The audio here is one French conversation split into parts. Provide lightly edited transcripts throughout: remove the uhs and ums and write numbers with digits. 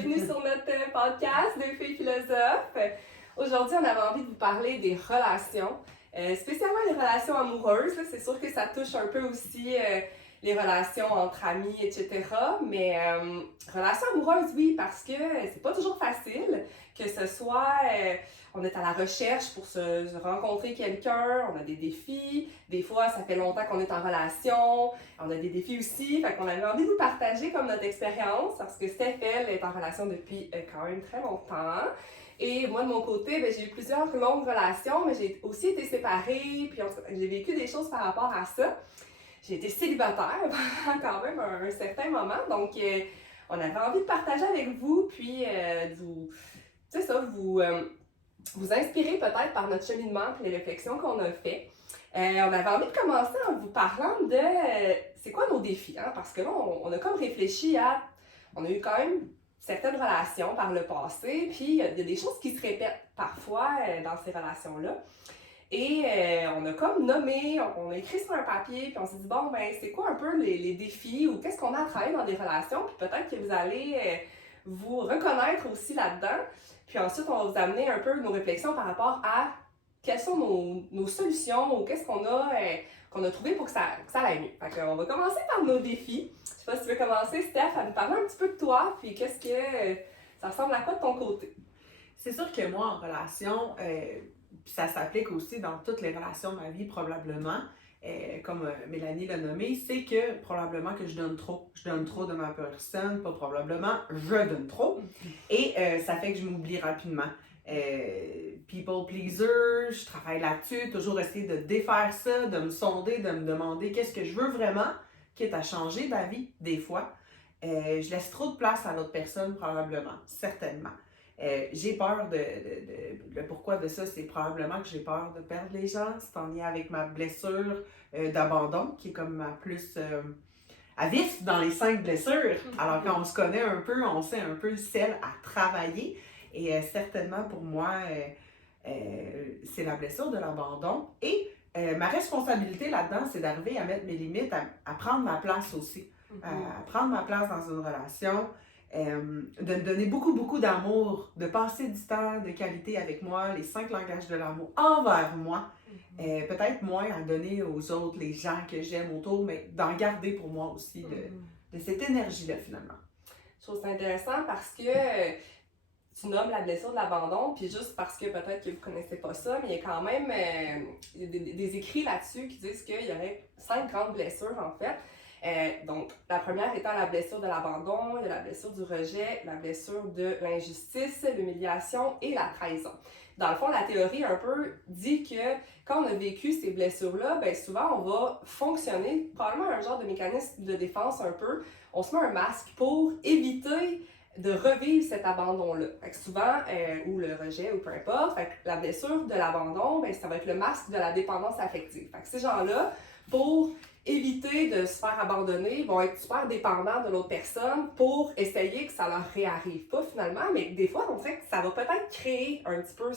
bienvenue sur notre podcast Deux filles philosophes. Aujourd'hui, on avait envie de vous parler des relations, spécialement les relations amoureuses. Là. C'est sûr que ça touche un peu aussi les relations entre amis, etc. Mais relations amoureuses, oui, parce que c'est pas toujours facile, que ce soit... on est à la recherche pour se rencontrer quelqu'un, on a des défis, des fois ça fait longtemps qu'on est en relation, on a des défis aussi, fait qu'on avait envie de vous partager comme notre expérience, parce que Steph, elle, est en relation depuis quand même très longtemps. Et moi, de mon côté, j'ai eu plusieurs longues relations, mais j'ai aussi été séparée, puis j'ai vécu des choses par rapport à ça. J'ai été célibataire pendant quand même un certain moment, donc on avait envie de partager avec vous, puis vous inspirer peut-être par notre cheminement et les réflexions qu'on a fait. On avait envie de commencer en vous parlant de c'est quoi nos défis, hein? Parce que là, on a comme réfléchi à... On a eu quand même certaines relations par le passé, puis il y a des choses qui se répètent parfois dans ces relations-là. Et on a comme nommé, on a écrit sur un papier, puis on s'est dit, bon, ben c'est quoi un peu les défis ou qu'est-ce qu'on a à travailler dans des relations, puis peut-être que vous allez vous reconnaître aussi là-dedans. Puis ensuite, on va vous amener un peu nos réflexions par rapport à quelles sont nos solutions ou qu'est-ce qu'on a trouvé pour que ça aille mieux. Fait qu'on va commencer par nos défis. Je sais pas si tu veux commencer, Steph, à nous parler un petit peu de toi, puis qu'est-ce que ça ressemble à quoi de ton côté? C'est sûr que moi, en relation, puis ça s'applique aussi dans toutes les relations de ma vie, probablement, comme Mélanie l'a nommé, c'est que probablement que je donne trop. Je donne trop de ma personne, pas probablement, je donne trop. Et ça fait que je m'oublie rapidement. People pleaser, je travaille là-dessus, toujours essayer de défaire ça, de me sonder, de me demander qu'est-ce que je veux vraiment, quitte à changer d'avis des fois. Je laisse trop de place à l'autre personne, probablement, certainement. J'ai peur le pourquoi de ça, c'est probablement que j'ai peur de perdre les gens. C'est en lien avec ma blessure d'abandon, qui est comme ma plus à vif dans les 5 blessures. Alors quand on se connaît un peu, on sait un peu celle à travailler. Et certainement pour moi, c'est la blessure de l'abandon. Et ma responsabilité là-dedans, c'est d'arriver à mettre mes limites, à prendre ma place aussi. À prendre ma place dans une relation. De me donner beaucoup, beaucoup d'amour, de passer du temps de qualité avec moi, les 5 langages de l'amour envers moi. Peut-être moins à donner aux autres, les gens que j'aime autour, mais d'en garder pour moi aussi, de cette énergie-là finalement. Je trouve ça intéressant parce que tu nommes la blessure de l'abandon, puis juste parce que peut-être que vous ne connaissez pas ça, mais il y a quand même des écrits là-dessus qui disent qu'il y aurait 5 grandes blessures en fait. Donc, la première étant la blessure de l'abandon, il y a la blessure du rejet, la blessure de l'injustice, l'humiliation et la trahison. Dans le fond, la théorie un peu dit que quand on a vécu ces blessures-là, bien souvent on va fonctionner, probablement un genre de mécanisme de défense un peu, on se met un masque pour éviter de revivre cet abandon-là. Fait que souvent, ou le rejet, ou peu importe, fait que la blessure de l'abandon, bien, ça va être le masque de la dépendance affective. Fait que ces gens-là, pour éviter de se faire abandonner, vont être super dépendants de l'autre personne pour essayer que ça leur réarrive pas finalement, mais des fois, on dirait que ça va peut-être créer un petit peu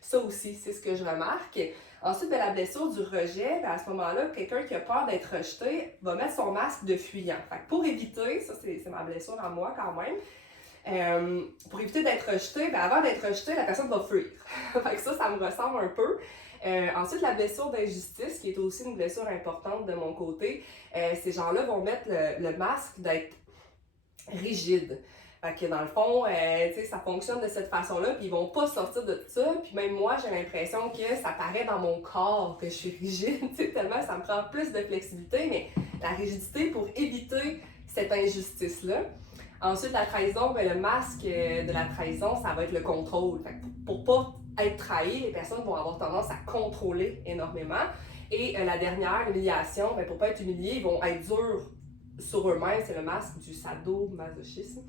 ça aussi, c'est ce que je remarque. Ensuite, la blessure du rejet, à ce moment-là, quelqu'un qui a peur d'être rejeté va mettre son masque de fuyant. Fait que pour éviter, ça c'est ma blessure à moi quand même, pour éviter d'être rejeté, avant d'être rejeté, la personne va fuir. Fait que ça me ressemble un peu. Ensuite, la blessure d'injustice, qui est aussi une blessure importante de mon côté, ces gens-là vont mettre le masque d'être rigide. Fait que dans le fond, ça fonctionne de cette façon-là, puis ils vont pas sortir de ça. Puis même moi, j'ai l'impression que ça paraît dans mon corps que je suis rigide, tellement ça me prend plus de flexibilité, mais la rigidité pour éviter cette injustice-là. Ensuite, la trahison, le masque de la trahison, ça va être le contrôle. Fait que pour pas être trahi, les personnes vont avoir tendance à contrôler énormément. Et la dernière, l'humiliation, pour pas être humiliés, ils vont être durs sur eux-mêmes. C'est le masque du sadomasochisme.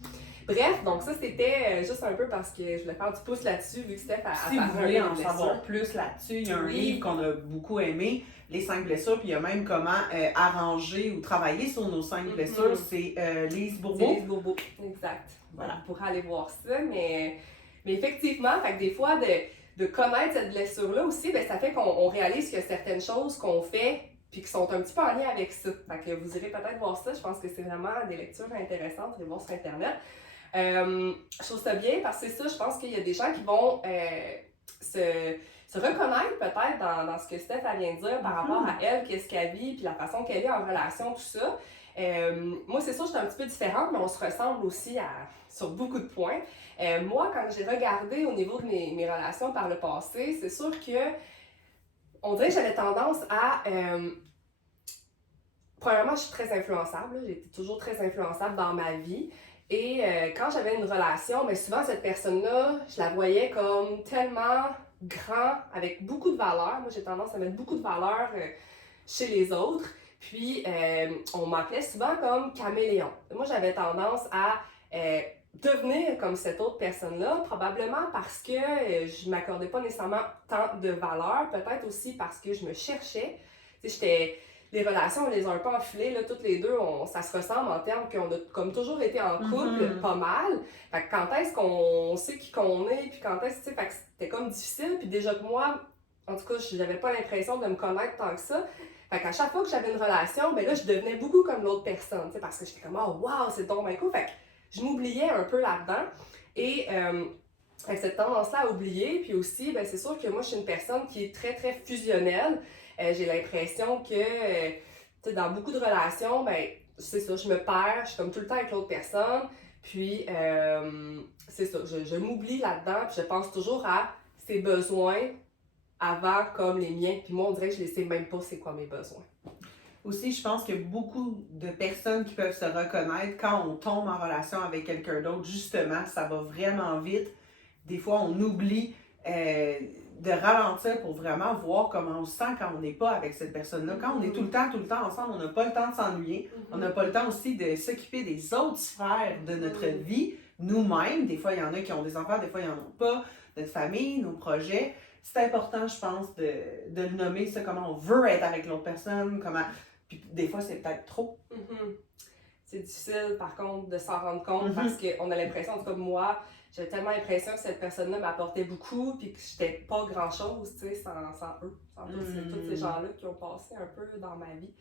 Bref, donc ça c'était juste un peu parce que je voulais faire du pouce là-dessus, vu que Steph a Si vous voulez en savoir plus là-dessus, il y a un livre qu'on a beaucoup aimé, Les 5 blessures, puis il y a même comment arranger ou travailler sur nos 5 blessures. C'est Lise Bourbeau. C'est Lise Bourbeau, exact. Voilà, on pourra aller voir ça, mais effectivement, fait que des fois, de connaître cette blessure-là aussi, ça fait qu'on réalise qu'il y a certaines choses qu'on fait puis qui sont un petit peu en lien avec ça. Fait que vous irez peut-être voir ça, je pense que c'est vraiment des lectures intéressantes, vous irez voir sur Internet. Je trouve ça bien parce que c'est ça, je pense qu'il y a des gens qui vont se reconnaître peut-être dans ce que Steph elle vient de dire par rapport à elle, qu'est-ce qu'elle vit, puis la façon qu'elle est en relation, tout ça. Moi, c'est sûr, je suis un petit peu différente, mais on se ressemble aussi sur beaucoup de points. Moi, quand j'ai regardé au niveau de mes relations par le passé, c'est sûr que on dirait que j'avais tendance à... premièrement, je suis très influençable. J'ai été toujours très influençable dans ma vie. Et quand j'avais une relation, mais souvent cette personne-là, je la voyais comme tellement grand, avec beaucoup de valeur. Moi, j'ai tendance à mettre beaucoup de valeur chez les autres. Puis, on m'appelait souvent comme caméléon. Moi, j'avais tendance à devenir comme cette autre personne-là, probablement parce que je m'accordais pas nécessairement tant de valeur, peut-être aussi parce que je me cherchais. Tu sais, les relations, on les a un peu enfilées, là, toutes les deux, ça se ressemble en termes qu'on a comme toujours été en couple, pas mal. Fait que quand est-ce qu'on sait qui qu'on est, puis quand est-ce, tu sais, fait que c'était comme difficile, puis déjà que moi, en tout cas, j'avais pas l'impression de me connaître tant que ça. Fait qu'à chaque fois que j'avais une relation, ben là, je devenais beaucoup comme l'autre personne, tu sais, parce que j'étais comme, oh wow, c'est donc bien cool. Fait que je m'oubliais un peu là-dedans. Et avec cette tendance-là à oublier, puis aussi, ben c'est sûr que moi, je suis une personne qui est très, très fusionnelle. J'ai l'impression que dans beaucoup de relations, ben c'est ça, je me perds, je suis comme tout le temps avec l'autre personne. Puis, c'est ça, je m'oublie là-dedans, puis je pense toujours à ses besoins avant comme les miens. Puis moi, on dirait que je ne sais même pas c'est quoi mes besoins. Aussi, je pense qu'il y a beaucoup de personnes qui peuvent se reconnaître quand on tombe en relation avec quelqu'un d'autre. Justement, ça va vraiment vite. Des fois, on oublie de ralentir pour vraiment voir comment on se sent quand on n'est pas avec cette personne-là. Quand on est tout le temps ensemble, on n'a pas le temps de s'ennuyer. On n'a pas le temps aussi de s'occuper des autres sphères de notre vie, nous-mêmes. Des fois, il y en a qui ont des enfants, des fois, ils n'en ont pas. Notre famille, nos projets. C'est important, je pense, de le nommer, ça, comment on veut être avec l'autre personne, comment... Puis des fois, c'est peut-être trop. C'est difficile, par contre, de s'en rendre compte parce qu'on a l'impression, en tout cas, moi, j'avais tellement l'impression que cette personne-là m'apportait beaucoup puis que j'étais pas grand-chose, tu sais, sans eux, sans tous ces gens-là qui ont passé un peu dans ma vie.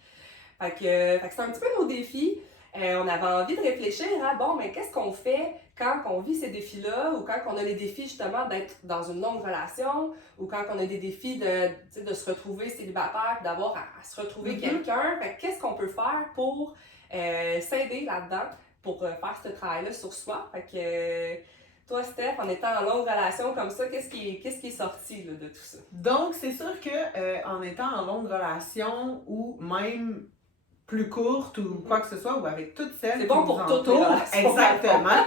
Fait que c'est un petit peu nos défis. On avait envie de réfléchir à, bon, mais qu'est-ce qu'on fait quand on vit ces défis-là ou quand on a les défis, justement, d'être dans une longue relation ou quand on a des défis de se retrouver célibataire et d'avoir à se retrouver quelqu'un. Fait que qu'est-ce qu'on peut faire pour s'aider là-dedans, pour faire ce travail-là sur soi. Fait que toi, Steph, en étant en longue relation comme ça, qu'est-ce qui est sorti là, de tout ça? Donc, c'est sûr que en étant en longue relation ou même plus courte ou quoi que ce soit, ou avec toutes celles c'est bon pour toutes les relations. Exactement.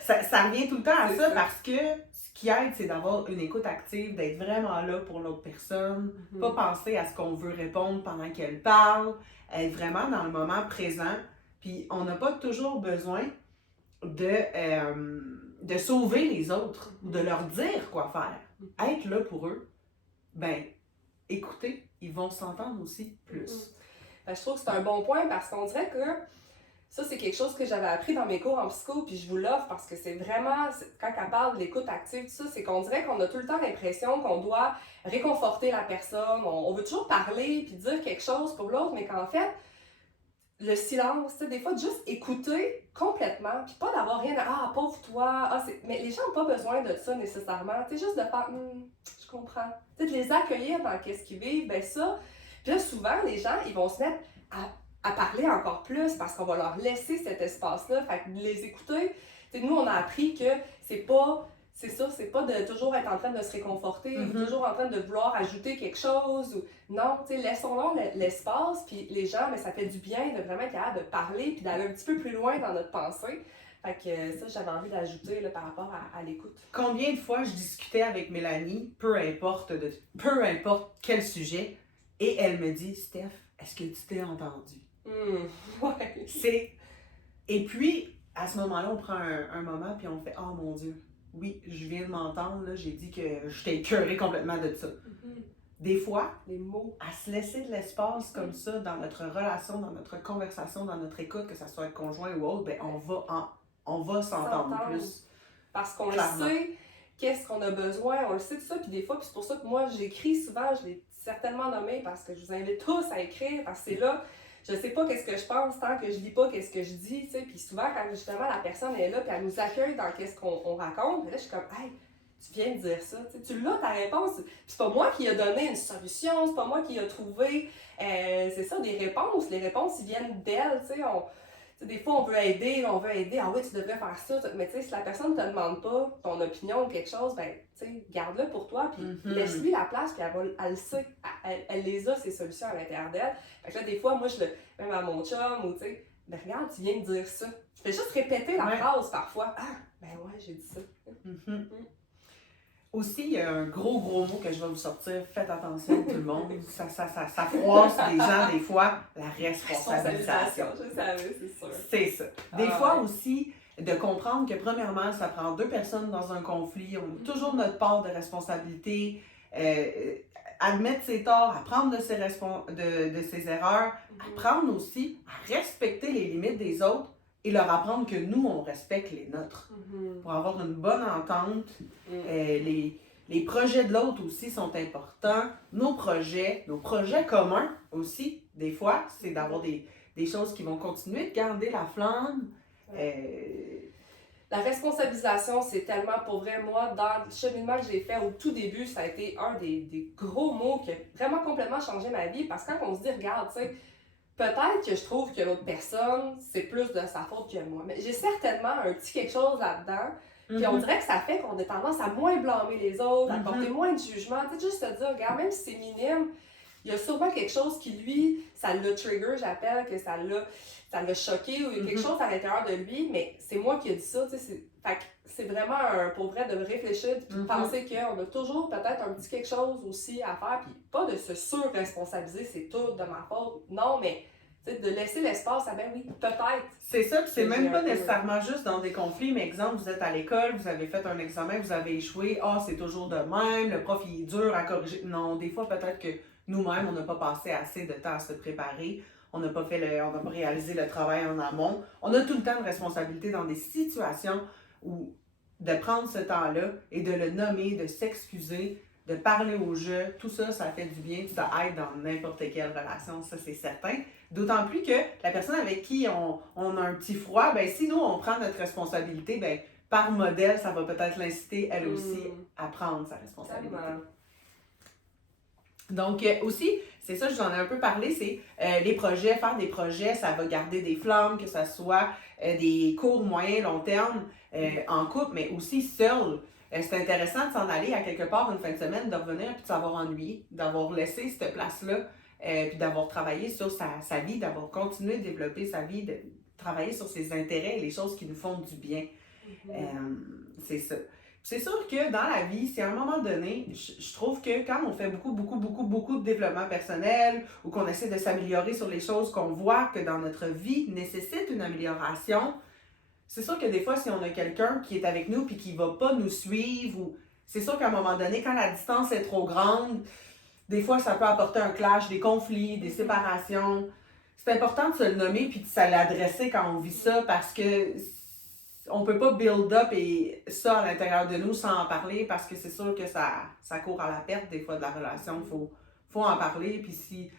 ça revient tout le temps à ça parce que ce qui aide, c'est d'avoir une écoute active, d'être vraiment là pour l'autre personne, pas penser à ce qu'on veut répondre pendant qu'elle parle, être vraiment dans le moment présent. Puis on n'a pas toujours besoin de sauver les autres ou de leur dire quoi faire. Être là pour eux, ben, écoutez, ils vont s'entendre aussi plus. Ben, je trouve que c'est un bon point parce qu'on dirait que ça, c'est quelque chose que j'avais appris dans mes cours en psycho, puis je vous l'offre parce que c'est vraiment, quand elle parle de l'écoute active, tout ça, c'est qu'on dirait qu'on a tout le temps l'impression qu'on doit réconforter la personne, on veut toujours parler puis dire quelque chose pour l'autre, mais qu'en fait, le silence, tu sais, des fois, de juste écouter complètement, puis pas d'avoir rien à « Ah, pauvre toi! » Mais les gens n'ont pas besoin de ça nécessairement, tu sais, juste de faire « Je comprends ». Tu sais, de les accueillir dans qu'est-ce qu'ils vivent, ben ça. Puis là, souvent, les gens, ils vont se mettre à parler encore plus parce qu'on va leur laisser cet espace-là, fait que de les écouter. Tu sais, nous, on a appris que c'est pas de toujours être en train de se réconforter ou toujours en train de vouloir ajouter quelque chose. Non, tu sais, laissons-leur l'espace, puis les gens, mais ça fait du bien de vraiment être capable de parler puis d'aller un petit peu plus loin dans notre pensée. Fait que ça, j'avais envie d'ajouter là, par rapport à l'écoute. Combien de fois je discutais avec Mélanie, peu importe quel sujet, et elle me dit « Steph, est-ce que tu t'es entendue? » Ouais. Et puis, à ce moment-là, on prend un moment puis on fait « Oh mon Dieu, oui, je viens de m'entendre, là, j'ai dit que je t'ai écœurée complètement de ça. » Des fois, les mots, à se laisser de l'espace comme ça dans notre relation, dans notre conversation, dans notre écoute, que ce soit avec conjoint ou autre, ben on va s'entendre plus. Parce qu'on le sait, qu'est-ce qu'on a besoin, on le sait de ça, puis des fois, c'est pour ça que moi j'écris souvent, je l'ai certainement nommé parce que je vous invite tous à écrire, parce que c'est là, je sais pas qu'est-ce que je pense tant que je lis pas qu'est-ce que je dis, tu sais. Puis souvent, quand justement la personne est là, puis elle nous accueille dans qu'est-ce qu'on raconte, puis là, je suis comme, hey, tu viens de dire ça, tu l'as ta réponse. Puis c'est pas moi qui ai donné une solution, c'est pas moi qui ai trouvé, c'est ça, des réponses. Les réponses, ils viennent d'elle, tu sais. Des fois, on veut aider, ah oui, tu devrais faire ça, mais tu sais, si la personne ne te demande pas ton opinion ou quelque chose, ben, tu sais, garde-le pour toi, puis laisse-lui la place, puis elle sait, elle les a, ces solutions à l'intérieur d'elle. Fait que là, des fois, moi, même à mon chum, ou tu sais, ben regarde, tu viens de dire ça. Je fais juste répéter la phrase parfois. Ah, ben ouais, j'ai dit ça. Aussi, il y a un gros mot que je vais vous sortir. Faites attention, tout le monde. Ça froisse les gens, des fois, la responsabilisation. Je savais, c'est sûr. C'est ça. Des fois aussi, de comprendre que, premièrement, ça prend deux personnes dans un conflit. On a toujours notre part de responsabilité. Admettre ses torts, apprendre de ses erreurs, apprendre aussi à respecter les limites des autres et leur apprendre que nous, on respecte les nôtres. Pour avoir une bonne entente, les projets de l'autre aussi sont importants. Nos projets communs aussi, des fois, c'est d'avoir des choses qui vont continuer de garder la flamme. La responsabilisation, c'est tellement, pour vrai, moi, dans le cheminement que j'ai fait au tout début, ça a été un des gros mots qui a vraiment complètement changé ma vie. Parce que quand on se dit, regarde, tu sais, peut-être que je trouve que l'autre personne, c'est plus de sa faute que moi. Mais j'ai certainement un petit quelque chose là-dedans. Puis on dirait que ça fait qu'on a tendance à moins blâmer les autres, à porter moins de jugement. Tu sais, juste se dire, regarde, même si c'est minime, il y a sûrement quelque chose qui, lui, ça l'a trigger, j'appelle, que ça l'a choqué, ou il y a quelque chose à l'intérieur de lui, mais c'est moi qui ai dit ça, tu sais. Fait que c'est vraiment pour vrai de réfléchir, puis de penser qu'on a toujours peut-être un petit quelque chose aussi à faire, puis pas de se sur-responsabiliser, c'est tout de ma faute. Non, mais de laisser l'espace à ben oui, peut-être. C'est ça, puis c'est même pas nécessairement juste dans des conflits, mais exemple, vous êtes à l'école, vous avez fait un examen, vous avez échoué, c'est toujours de même, le prof il est dur à corriger. Non, des fois peut-être que nous-mêmes, on n'a pas passé assez de temps à se préparer, on n'a pas réalisé le travail en amont. On a tout le temps de responsabilité dans des situations où de prendre ce temps-là et de le nommer, de s'excuser, de parler au jeu, tout ça, ça fait du bien, ça aide dans n'importe quelle relation, ça c'est certain. D'autant plus que la personne avec qui on a un petit froid, ben si nous on prend notre responsabilité, ben par modèle, ça va peut-être l'inciter elle aussi à prendre sa responsabilité. Donc aussi, c'est ça, je vous en ai un peu parlé, c'est les projets, faire des projets, ça va garder des flammes, que ce soit des courts, moyens, long terme, en couple, mais aussi seul. C'est intéressant de s'en aller à quelque part une fin de semaine, de revenir puis de s'avoir ennuyé, d'avoir laissé cette place-là, puis d'avoir travaillé sur sa vie, d'avoir continué de développer sa vie, de travailler sur ses intérêts et les choses qui nous font du bien. C'est ça. C'est sûr que dans la vie, si à un moment donné, je trouve que quand on fait beaucoup de développement personnel ou qu'on essaie de s'améliorer sur les choses qu'on voit que dans notre vie nécessitent une amélioration, c'est sûr que des fois, si on a quelqu'un qui est avec nous et qui ne va pas nous suivre, ou c'est sûr qu'à un moment donné, quand la distance est trop grande, des fois, ça peut apporter un clash, des conflits, des séparations. C'est important de se le nommer puis de se l'adresser quand on vit ça parce que on peut pas build up et ça à l'intérieur de nous sans en parler parce que c'est sûr que ça court à la perte des fois de la relation. Faut en parler. Puis si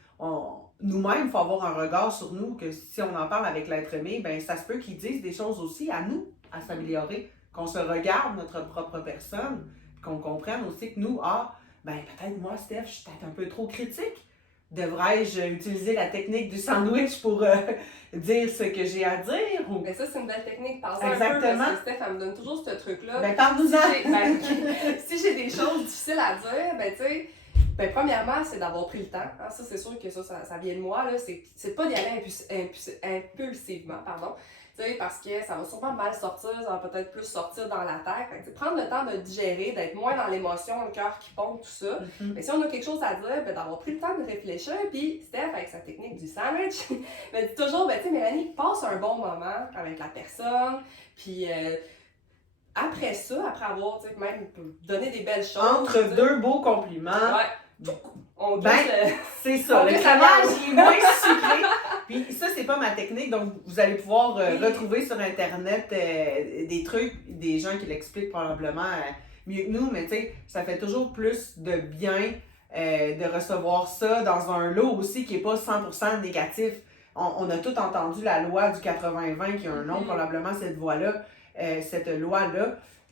nous-mêmes, il faut avoir un regard sur nous que si on en parle avec l'être aimé, ben ça se peut qu'ils disent des choses aussi à nous, à s'améliorer, qu'on se regarde notre propre personne, qu'on comprenne aussi que nous, ben peut-être moi, Steph, je suis peut-être un peu trop critique. Devrais-je utiliser la technique du sandwich pour dire ce que j'ai à dire? Ou... Mais ça, c'est une belle technique. Pensez un peu, parce que Steph, elle me donne toujours ce truc-là. Ben, parle-nous-en! Si j'ai des choses difficiles à dire, ben, tu sais, premièrement, c'est d'avoir pris le temps. Hein, ça, c'est sûr que ça vient de moi. Là. C'est pas d'y aller impulsivement, pardon. Parce que ça va sûrement mal sortir, ça va peut-être plus sortir dans la tête. Fait que, prendre le temps de digérer, d'être moins dans l'émotion, le cœur qui pompe, tout ça. Mais si on a quelque chose à dire, ben, d'avoir pris le temps de réfléchir. Puis Steph, avec sa technique du sandwich, me dit toujours, ben, tu sais, Mélanie, passe un bon moment avec la personne. Puis après ça, après avoir même donné des belles choses. Entre deux beaux compliments. Ouais. C'est ça, le clavage est moins sucré. Puis ça, c'est pas ma technique, donc vous allez pouvoir retrouver sur Internet des trucs, des gens qui l'expliquent probablement mieux que nous, mais tu sais, ça fait toujours plus de bien de recevoir ça dans un lot aussi qui est pas 100% négatif. On a tous entendu la loi du 80-20 qui a un nom, probablement cette loi-là,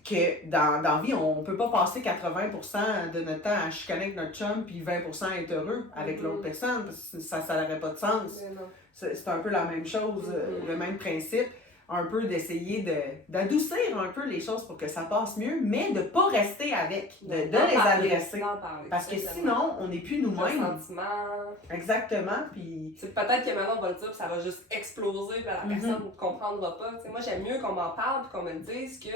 que dans la vie, on peut pas passer 80% de notre temps à chicaner avec notre chum puis 20% être heureux avec l'autre personne parce que ça n'aurait pas de sens. C'est un peu la même chose, le même principe, un peu d'essayer d'adoucir un peu les choses pour que ça passe mieux, mais de pas rester avec, de les adresser. Parce que sinon, on n'est plus nous-mêmes. Exactement. Puis c'est peut-être que maintenant on va le dire, ça va juste exploser, puis la personne ne comprendra pas. T'sais, moi, j'aime mieux qu'on m'en parle puis qu'on me le dise que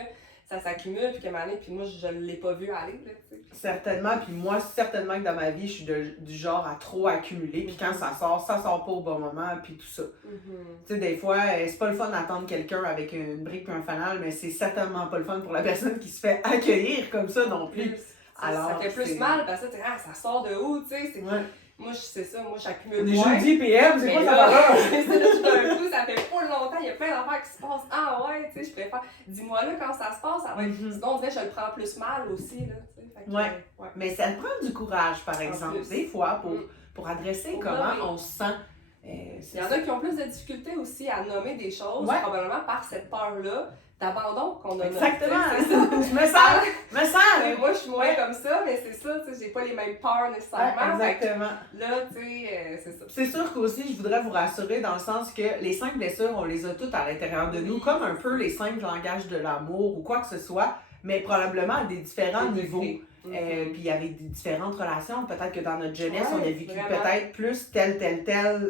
ça s'accumule, puis que maintenant, puis moi, je l'ai pas vu aller. Là, certainement, puis moi, certainement que dans ma vie, je suis du genre à trop accumuler, puis quand ça sort pas au bon moment, puis tout ça. Tu sais, des fois, c'est pas le fun d'attendre quelqu'un avec une brique et un fanal, mais c'est certainement pas le fun pour la personne qui se fait accueillir comme ça non plus. Alors, ça fait plus mal, parce que ça sort de où, tu sais? Moi, c'est ça, moi, j'accumule des jeudis PM, c'est quoi ça va? C'est ça, tout d'un coup, ça fait pas longtemps, il y a plein d'affaires qui se passent. Ah ouais, tu sais, je préfère. Dis-moi là quand ça se passe, ça va être. Sinon, on dirait que je le prends plus mal aussi, là, tu sais. Ouais. Mais ça prend du courage, par exemple, des fois, pour adresser comment on se sent. Il y en a qui ont plus de difficultés aussi à nommer des choses, probablement par cette peur-là d'abandon qu'on a. Exactement! Je me sens! Moi, je suis moins comme ça, mais c'est ça, tu sais, j'ai pas les mêmes peurs nécessairement. Exactement. Là, tu sais, c'est ça. C'est sûr qu'aussi, je voudrais vous rassurer dans le sens que les 5 blessures, on les a toutes à l'intérieur de nous, comme un peu les 5 langages de l'amour ou quoi que ce soit, mais probablement à des différents niveaux. Puis avec des différentes relations, peut-être que dans notre jeunesse, on a vécu peut-être plus telle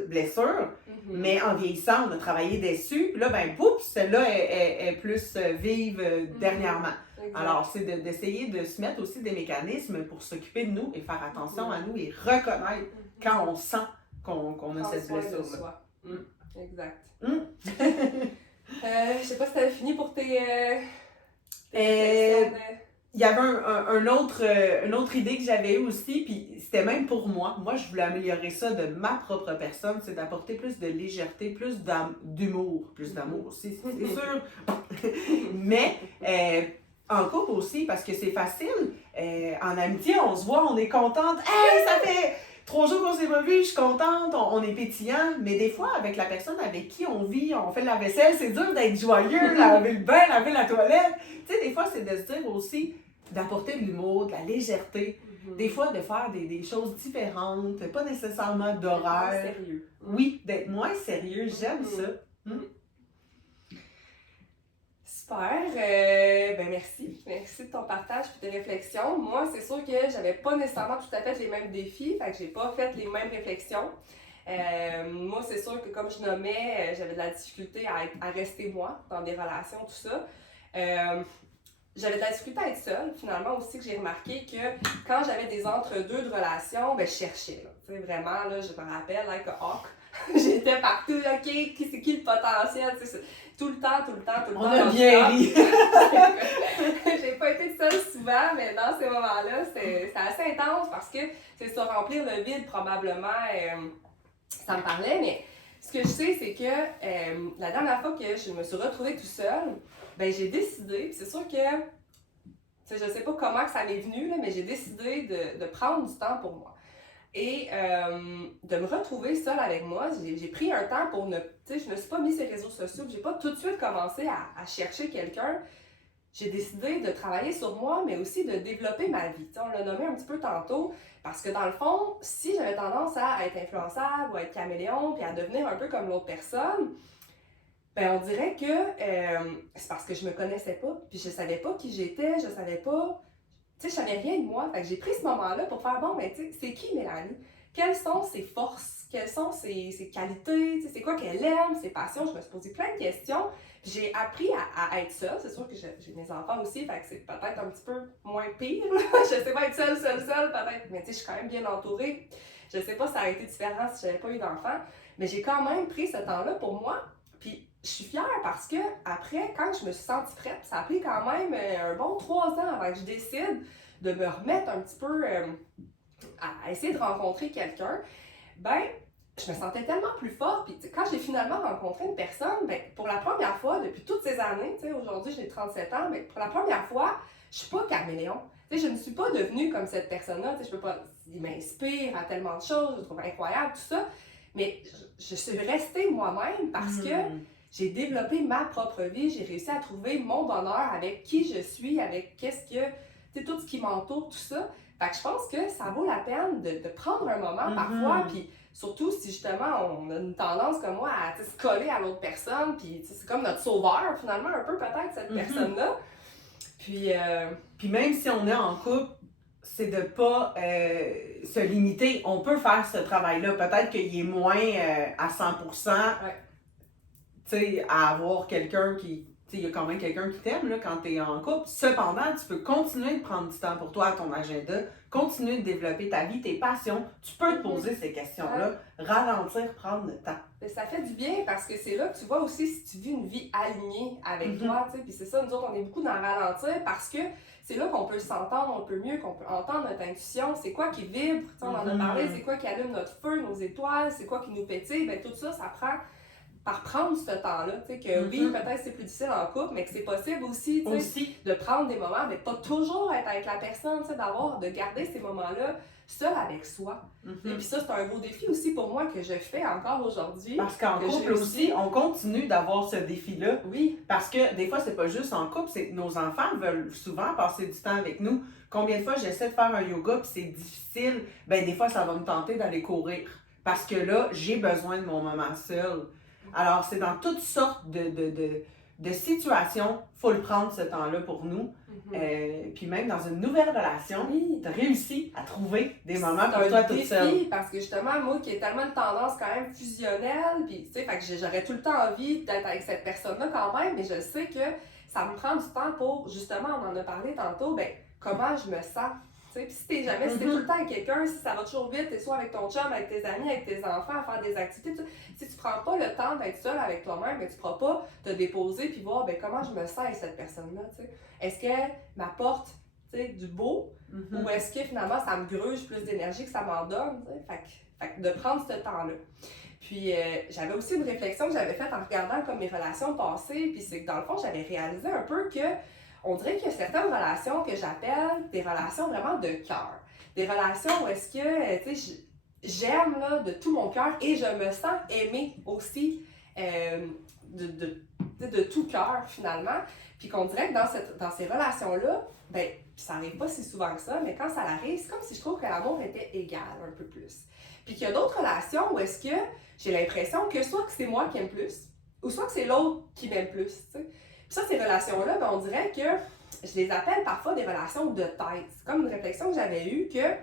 blessure, mais en vieillissant, on a travaillé dessus, puis là, ben, pouf, celle-là est plus vive dernièrement. Alors, c'est d'essayer de se mettre aussi des mécanismes pour s'occuper de nous et faire attention à nous et reconnaître quand on sent qu'on a cette blessure-là. Exact. Je sais pas si tu avais fini pour tes il y avait une autre idée que j'avais eue aussi, puis c'était même pour moi. Moi, je voulais améliorer ça de ma propre personne, c'est d'apporter plus de légèreté, plus d'humour. Plus d'amour aussi, c'est sûr. Mais en couple aussi, parce que c'est facile. En amitié, on se voit, on est contente. Hey, ça fait 3 jours qu'on s'est pas vu, je suis contente, on est pétillant. Mais des fois, avec la personne avec qui on vit, on fait de la vaisselle, c'est dur d'être joyeux, laver le bain, laver la toilette. Tu sais, des fois, c'est de se dire aussi d'apporter de l'humour, de la légèreté. Des fois, de faire des choses différentes, pas nécessairement d'horreur. Sérieux. Oui, d'être moins sérieux, j'aime ça. Super, ben merci de ton partage et de tes réflexions. Moi, c'est sûr que j'avais pas nécessairement tout à fait les mêmes défis, fait que j'ai pas fait les mêmes réflexions. Moi, c'est sûr que comme je nommais, j'avais de la difficulté à rester moi dans des relations, tout ça. J'avais de la difficulté à être seule, finalement aussi, que j'ai remarqué que quand j'avais des entre-deux de relations, ben je cherchais, là. Tu sais, vraiment, là, je me rappelle, like a hawk. J'étais partout, ok, c'est qui le potentiel, tu sais, tout le temps. On a bien ri. J'ai pas été seule souvent, mais dans ces moments-là, c'était assez intense parce que c'est ça, remplir le vide, probablement, ça me parlait, mais ce que je sais, c'est que la dernière fois que je me suis retrouvée tout seule, ben j'ai décidé, puis c'est sûr que, je sais pas comment que ça m'est venu, là, mais j'ai décidé de prendre du temps pour moi. Et de me retrouver seule avec moi, j'ai pris un temps pour ne... Tu sais, je me suis pas mis sur les réseaux sociaux, j'ai pas tout de suite commencé à chercher quelqu'un. J'ai décidé de travailler sur moi, mais aussi de développer ma vie. Tu sais, on l'a nommé un petit peu tantôt, parce que dans le fond, si j'avais tendance à être influençable ou à être caméléon, puis à devenir un peu comme l'autre personne, ben on dirait que c'est parce que je me connaissais pas, puis je savais pas qui j'étais, je savais pas... Tu sais, je savais rien de moi. Fait que j'ai pris ce moment-là pour faire, bon, ben, tu sais, c'est qui Mélanie? Quelles sont ses forces? Quelles sont ses qualités? Tu sais, c'est quoi qu'elle aime? Ses passions? Je me suis posé plein de questions. Puis j'ai appris à être seule. C'est sûr que j'ai mes enfants aussi, fait que c'est peut-être un petit peu moins pire. Je sais pas être seule, peut-être. Mais tu sais, je suis quand même bien entourée. Je sais pas si ça aurait été différent si j'avais pas eu d'enfants. Mais j'ai quand même pris ce temps-là pour moi. Puis je suis fière parce que après, quand je me suis sentie prête, ça a pris quand même un bon 3 ans avant que je décide de me remettre un petit peu à essayer de rencontrer quelqu'un. Ben, je me sentais tellement plus forte. Puis quand j'ai finalement rencontré une personne, ben, pour la première fois depuis toutes ces années, aujourd'hui j'ai 37 ans, mais pour la première fois, je suis pas caméléon. Je ne suis pas devenue comme cette personne-là. Je peux pas. Il m'inspire à tellement de choses, je le trouve incroyable, tout ça. Mais je suis restée moi-même parce que j'ai développé ma propre vie, j'ai réussi à trouver mon bonheur avec qui je suis, avec qu'est-ce que, tu sais, tout ce qui m'entoure, tout ça. Fait que je pense que ça vaut la peine de prendre un moment parfois, puis surtout si justement on a une tendance comme moi à se coller à l'autre personne, puis c'est comme notre sauveur finalement, un peu peut-être cette personne-là. Puis même si on est en couple, c'est de pas se limiter. On peut faire ce travail-là. Peut-être qu'il est moins à 100%, tu sais, à avoir quelqu'un qui... Tu sais, il y a quand même quelqu'un qui t'aime là, quand tu es en couple. Cependant, tu peux continuer de prendre du temps pour toi à ton agenda, continuer de développer ta vie, tes passions. Tu peux te poser ces questions-là, ralentir, prendre le temps. Mais ça fait du bien parce que c'est là que tu vois aussi si tu vis une vie alignée avec toi, tu sais. Puis c'est ça, nous autres, on est beaucoup dans le ralentir parce que c'est là qu'on peut s'entendre un peu mieux, qu'on peut entendre notre intuition, c'est quoi qui vibre, tu sais, on en a parlé, c'est quoi qui allume notre feu, nos étoiles, c'est quoi qui nous pétille, bien tout ça, ça prend par prendre ce temps-là, tu sais, que oui, peut-être c'est plus difficile en couple, mais que c'est possible aussi, tu sais, de prendre des moments, mais pas toujours être avec la personne, tu sais, de garder ces moments-là seul avec soi. Et puis ça, c'est un gros défi aussi pour moi que je fais encore aujourd'hui. Parce qu'en couple aussi, on continue d'avoir ce défi-là. Oui. Parce que des fois, c'est pas juste en couple, c'est que nos enfants veulent souvent passer du temps avec nous. Combien de fois j'essaie de faire un yoga puis c'est difficile, ben des fois, ça va me tenter d'aller courir. Parce que là, j'ai besoin de mon moment seul. Alors, c'est dans toutes sortes de situations, il faut le prendre ce temps-là pour nous. Puis même dans une nouvelle relation, tu as réussi à trouver des moments pour toi toute seule. Parce que justement, moi qui ai tellement de tendance quand même fusionnelle, puis tu sais, fait que j'aurais tout le temps envie d'être avec cette personne-là quand même, mais je sais que ça me prend du temps pour, justement, on en a parlé tantôt, ben comment je me sens. Puis si t'es tout le temps avec quelqu'un, si ça va toujours vite, t'es soit avec ton chum, avec tes amis, avec tes enfants, à faire des activités, si tu prends pas le temps d'être seul avec toi-même, ben, tu pourras pas te déposer puis voir ben, comment je me sens avec cette personne-là. Est-ce qu'elle m'apporte du beau ou est-ce que finalement ça me gruge plus d'énergie que ça m'en donne? Fait que de prendre ce temps-là. Puis j'avais aussi une réflexion que j'avais faite en regardant comme mes relations passées, puis c'est que dans le fond, j'avais réalisé un peu que on dirait qu'il y a certaines relations que j'appelle des relations vraiment de cœur. Des relations où est-ce que, tu sais, j'aime là, de tout mon cœur et je me sens aimée aussi de tout cœur finalement. Puis qu'on dirait que dans ces relations-là, ben, ça n'arrive pas si souvent que ça, mais quand ça arrive, c'est comme si je trouve que l'amour était égal un peu plus. Puis qu'il y a d'autres relations où est-ce que j'ai l'impression que soit que c'est moi qui aime plus, ou soit que c'est l'autre qui m'aime plus, tu sais. Ça, ces relations-là, ben, on dirait que je les appelle parfois des relations de tête. C'est comme une réflexion que j'avais eue que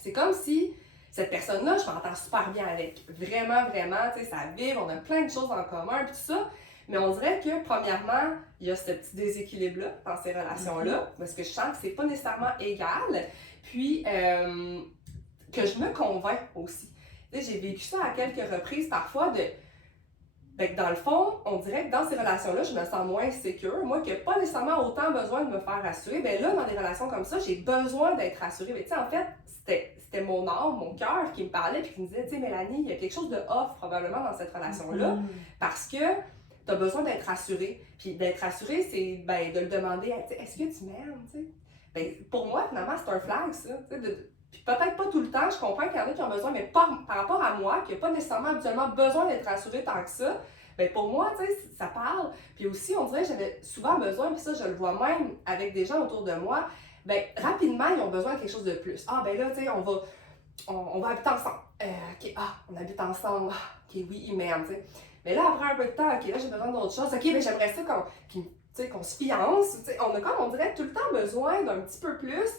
c'est comme si cette personne-là, je m'entends super bien avec. Vraiment, vraiment, tu sais, ça vibre, on a plein de choses en commun, puis tout ça. Mais on dirait que, premièrement, il y a ce petit déséquilibre-là dans ces relations-là, parce que je sens que c'est pas nécessairement égal. Puis, que je me convainc aussi. Tu sais, j'ai vécu ça à quelques reprises parfois ben, dans le fond, on dirait que dans ces relations-là, je me sens moins sécure. Moi, qui n'ai pas nécessairement autant besoin de me faire rassurer, ben là, dans des relations comme ça, j'ai besoin d'être rassurée. Mais tu sais, en fait, c'était mon âme, mon cœur qui me parlait puis qui me disait, tu sais, Mélanie, il y a quelque chose de off probablement dans cette relation-là parce que tu as besoin d'être rassurée. Puis d'être rassurée, c'est ben, de le demander, est-ce que tu m'aimes, tu sais? Ben, pour moi, finalement, c'est un flag, ça. Puis peut-être pas tout le temps, je comprends qu'il y en a qui ont besoin, mais par rapport à moi, qui n'a pas nécessairement habituellement besoin d'être rassurée tant que ça, bien pour moi, tu sais, ça parle. Puis aussi, on dirait que j'avais souvent besoin, puis ça, je le vois même avec des gens autour de moi, bien rapidement, ils ont besoin de quelque chose de plus. Ah, ben là, tu sais, on va habiter ensemble. OK, on habite ensemble. OK, oui, ils m'aiment, tu sais. Mais là, après un peu de temps, OK, là, j'ai besoin d'autre chose. OK, ben j'aimerais ça qu'on se fiance. Tu sais, on a comme, on dirait, tout le temps besoin d'un petit peu plus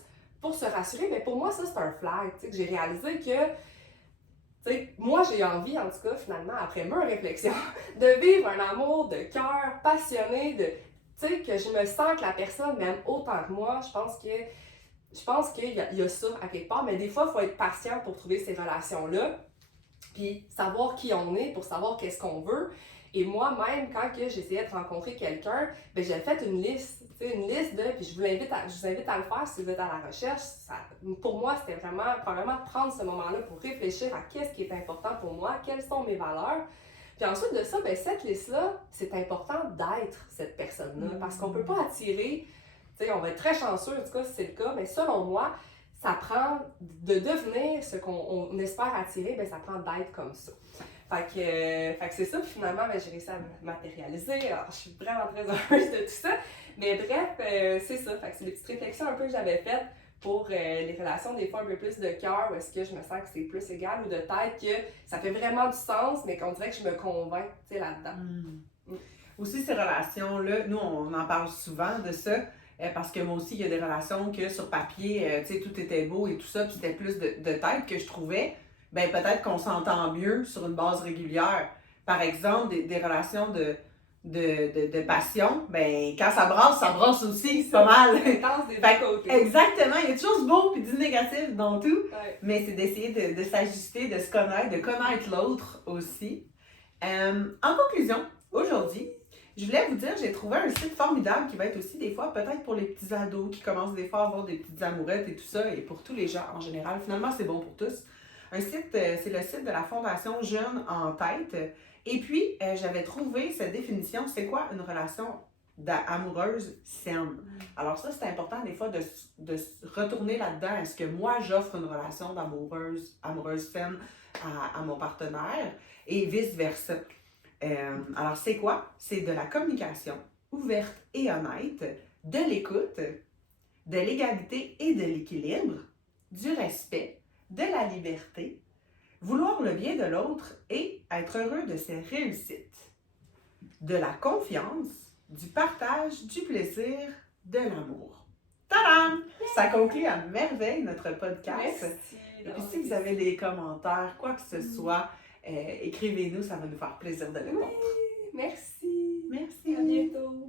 pour se rassurer, mais pour moi, ça, c'est un flag, tu sais, que j'ai réalisé que, tu sais, moi, j'ai envie, en tout cas, finalement, après ma réflexion, de vivre un amour de cœur, passionné, tu sais, que je me sens que la personne m'aime autant que moi. Je pense qu'il y a ça à quelque part, mais des fois, il faut être patient pour trouver ces relations-là, puis savoir qui on est pour savoir qu'est-ce qu'on veut. Et moi-même, quand j'essayais de rencontrer quelqu'un, ben j'ai fait une liste, puis je vous invite à le faire si vous êtes à la recherche. Pour moi, c'était probablement de prendre ce moment-là pour réfléchir à qu'est-ce qui est important pour moi, quelles sont mes valeurs. Puis ensuite de ça, ben cette liste-là, c'est important d'être cette personne-là, parce qu'on peut pas attirer, on va être très chanceux, en tout cas si c'est le cas, mais selon moi, ça prend de devenir ce qu'on espère attirer, ben ça prend d'être comme ça. Fait que c'est ça, puis finalement, ben, j'ai réussi à matérialiser. Alors, je suis vraiment très heureuse de tout ça. Mais bref, c'est ça. Fait que c'est des petites réflexions un peu que j'avais faites pour les relations, des fois un peu plus de cœur, où est-ce que je me sens que c'est plus égal, ou de tête, que ça fait vraiment du sens, mais qu'on dirait que je me convainc, tu sais, là-dedans. Aussi, ces relations-là, nous, on en parle souvent de ça, parce que moi aussi, il y a des relations que sur papier, tu sais, tout était beau et tout ça, puis c'était plus de tête que je trouvais. Ben peut-être qu'on s'entend mieux sur une base régulière. Par exemple, des relations de passion, ben quand ça brasse aussi, c'est pas mal. Intense des deux côtés. Exactement, il y a toujours du beau et du négatif dans tout, Ouais. mais c'est d'essayer de s'ajuster, de se connaître, de connaître l'autre aussi. En conclusion, aujourd'hui, je voulais vous dire, j'ai trouvé un site formidable qui va être aussi des fois peut-être pour les petits ados qui commencent des fois à avoir des petites amourettes et tout ça, et pour tous les gens en général. Finalement, c'est bon pour tous. Un site, c'est le site de la Fondation Jeunes en tête. Et puis, j'avais trouvé cette définition, c'est quoi une relation amoureuse saine? Alors ça, c'est important des fois de se retourner là-dedans. Est-ce que moi, j'offre une relation amoureuse saine à mon partenaire et vice-versa? Alors, c'est quoi? C'est de la communication ouverte et honnête, de l'écoute, de l'égalité et de l'équilibre, du respect, de la liberté, vouloir le bien de l'autre et être heureux de ses réussites, de la confiance, du partage, du plaisir, de l'amour. Tadam! Ça conclut à merveille notre podcast. Merci. Et puis si vous avez des commentaires, quoi que ce soit, écrivez-nous, ça va nous faire plaisir de répondre. Oui, merci. Merci. À bientôt.